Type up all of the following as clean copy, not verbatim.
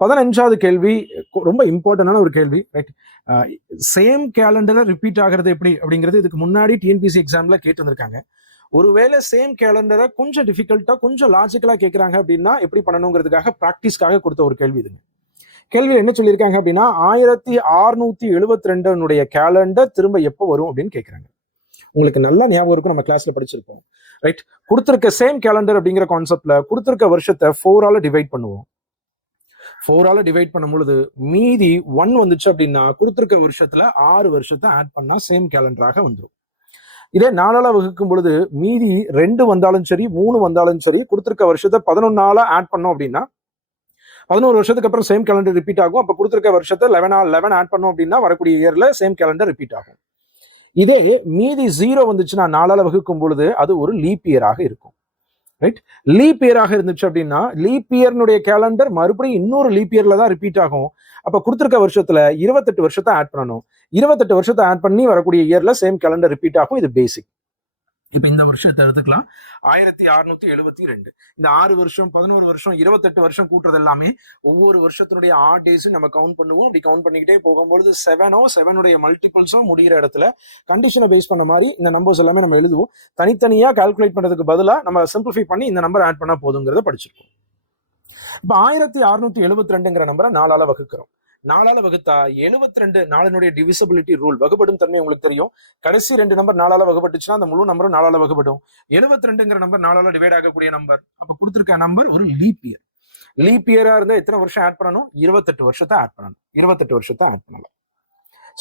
பதினஞ்சாவது கேள்வி ரொம்ப இம்பார்ட்டன்டான ஒரு கேள்வி, ரைட்? சேம் கேலண்டரை ரிப்பீட் ஆகிறது எப்படி அப்படிங்கிறது இதுக்கு முன்னாடி டிஎன்பிசி எக்ஸாம்ல கேட்டு வந்திருக்காங்க. ஒருவேளை சேம் கேலண்டரை கொஞ்சம் டிஃபிகல்ட்டா கொஞ்சம் லாஜிக்கலா கேட்குறாங்க அப்படின்னா எப்படி பண்ணணுங்கிறதுக்காக ப்ராக்டிஸ்க்காக கொடுத்த ஒரு கேள்வி இதுங்க. கேள்வி என்ன சொல்லியிருக்காங்க அப்படின்னா 1672 கேலண்டர் திரும்ப எப்போ வரும் அப்படின்னு கேட்குறாங்க. உங்களுக்கு நல்லா ஞாபகம் இருக்கும், நம்ம கிளாஸ்ல படிச்சிருப்போம், ரைட்? கொடுத்துருக்க சேம் கேலண்டர் அப்படிங்கிற கான்செப்ட்ல கொடுத்துருக்க வருஷத்தை 4ஆல டிவைட் பண்ணுவோம். 4ஆல டிவைட் பண்ணும் பொழுது மீதி 1 வந்துச்சு அப்படின்னா கொடுத்துருக்க வருஷத்துல 6 வருஷத்தை ஆட் பண்ணா சேம் கேலண்டராக வந்துடும். இதே 4ஆல வகுக்கும் பொழுது மீதி 2 வந்தாலும் சரி 3 வந்தாலும் சரி கொடுத்துருக்க வருஷத்தை 11ஆல ஆட் பண்ணோம் அப்படின்னா 11 வருஷத்துக்கு அப்புறம் சேம் கேலண்டர் ரிப்பீட் ஆகும். அப்ப கொடுத்துருக்க வருஷத்தை 11 ஆட் பண்ணோம் அப்படின்னா வரக்கூடிய இயர்ல சேம் கேலண்டர் ரிப்பீட் ஆகும். இதே மீதி 0 வந்துச்சுன்னா 4ஆல வகுக்கும் பொழுது அது ஒரு லீப் இயராக இருக்கும், ரைட்? லீப் இயராக இருந்துச்சு அப்படின்னா லீப் இயர்னுடைய கேலண்டர் மறுபடியும் இன்னொரு லீப் இயர்ல தான் ரிப்பீட் ஆகும். அப்ப கொடுத்துருக்க வருஷத்துல 28 வருஷத்தை ஆட் பண்ணணும். 28 வருஷத்தை ஆட் பண்ணி வரக்கூடிய இயர்ல சேம் கேலண்டர் ரிப்பீட் ஆகும். இது பேசிக். இப்ப இந்த வருஷத்தை எடுத்துக்கலாம், 1672. இந்த 6 வருஷம் 11 வருஷம் 28 வருஷம் கூட்டுறது எல்லாமே ஒவ்வொரு வருஷத்தினுடைய ஆட் டேஸ் நம்ம கவுண்ட் பண்ணுவோம். இப்படி கவுண்ட் பண்ணிக்கிட்டே போகும்போது 7 மல்டிபிள்ஸோ முடிகிற இடத்துல கண்டிஷனை பேஸ் பண்ண மாதிரி இந்த நம்பர்ஸ் எல்லாமே நம்ம எழுதுவோம். தனித்தனியா கால்குலேட் பண்றதுக்கு பதிலாக நம்ம சிம்பிளிஃபை பண்ணி இந்த நம்பர் ஆட் பண்ணா போதுங்கிறத படிச்சிருக்கோம். இப்ப 1672ங்கிற நம்பரை 4ஆல வகுக்கிறோம். 4ஆல வகுத்தா 72 4னுடைய டிவிசிபிலிட்டி ரூல், வகுப்படும் தன்மை உங்களுக்கு தெரியும். கடைசி 2 நம்பர் 4ஆல வகுப்பட்டுச்சுன்னா அந்த முழு நம்பரும் 4ஆல வகுப்படும். 72ங்கிற நம்பர் 4ஆல டிவைட் ஆகக்கூடிய நம்பர். அப்ப கொடுத்துருக்க நம்பர் ஒரு லீப் இயர். லீப் இயரா இருந்தா எத்தனை வருஷம் ஆட் பண்ணணும்? 28 வருஷத்தை ஆட் பண்ணணும். 28 வருஷத்தை ஆட் பண்ணலாம்.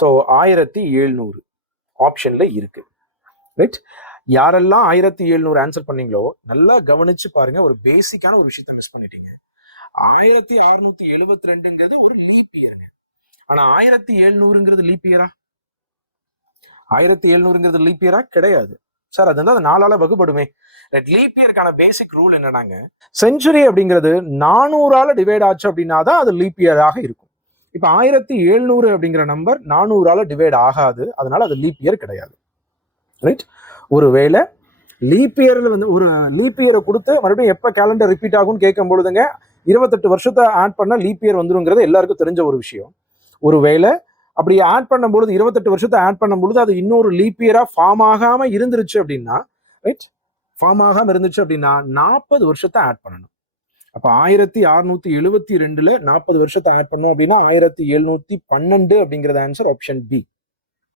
ஸோ 1700 ஆப்ஷன்ல இருக்கு, ரைட்? யாரெல்லாம் 1700 ஆன்சர் பண்ணீங்களோ நல்லா கவனிச்சு பாருங்க, ஒரு பேசிக்கான ஒரு விஷயத்தை மிஸ் பண்ணிட்டீங்க. 1672ங்கிறது ஒரு லீப் இயர். ஆனா 1700ங்கிறது லீப் இயரா? 1700ங்கிறது லீப் இயரா? கிடையாது சார். அது வந்து 4ஆல வகுப்படுமே. லீப் இயருக்கான பேசிக் ரூல் என்னடாங்க, செஞ்சுரி அப்படிங்கிறது 400ஆல டிவைட் ஆச்சு அப்படின்னா தான் அது லீப் இயராக இருக்கும். இப்ப 1700 அப்படிங்கிற நம்பர் 400ஆல டிவைட் ஆகாது, அதனால அது லீப் இயர் கிடையாது, ரைட்? ஒருவேளை லீப் இயர்ல வந்து ஒரு லீப் இயரை கொடுத்து மறுபடியும் எப்ப கேலண்டர் ரிப்பீட் ஆகும்னு கேட்கும் பொழுதுங்க 28 வருஷத்தை ஆட் பண்ணா லீப் இயர் வந்துருங்கிறது எல்லாருக்கும் தெரிஞ்ச ஒரு விஷயம். ஒருவேளை அப்படி ஆட் பண்ணும்பொழுது 28 வருஷத்தை ஆட் பண்ணும்பொழுது அது இன்னொரு லீப் இயரா ஃபார்ம் ஆகாம இருந்துருச்சு அப்படின்னா, ரைட்? ஃபார்ம் ஆகாம இருந்துச்சு அப்படின்னா 40 வருஷத்தை ஆட் பண்ணணும். அப்ப 1672ல 40 வருஷத்தை ஆட் பண்ணோம் அப்படின்னா 1712 அப்படிங்கிறது ஆன்சர் ஆப்ஷன் பி.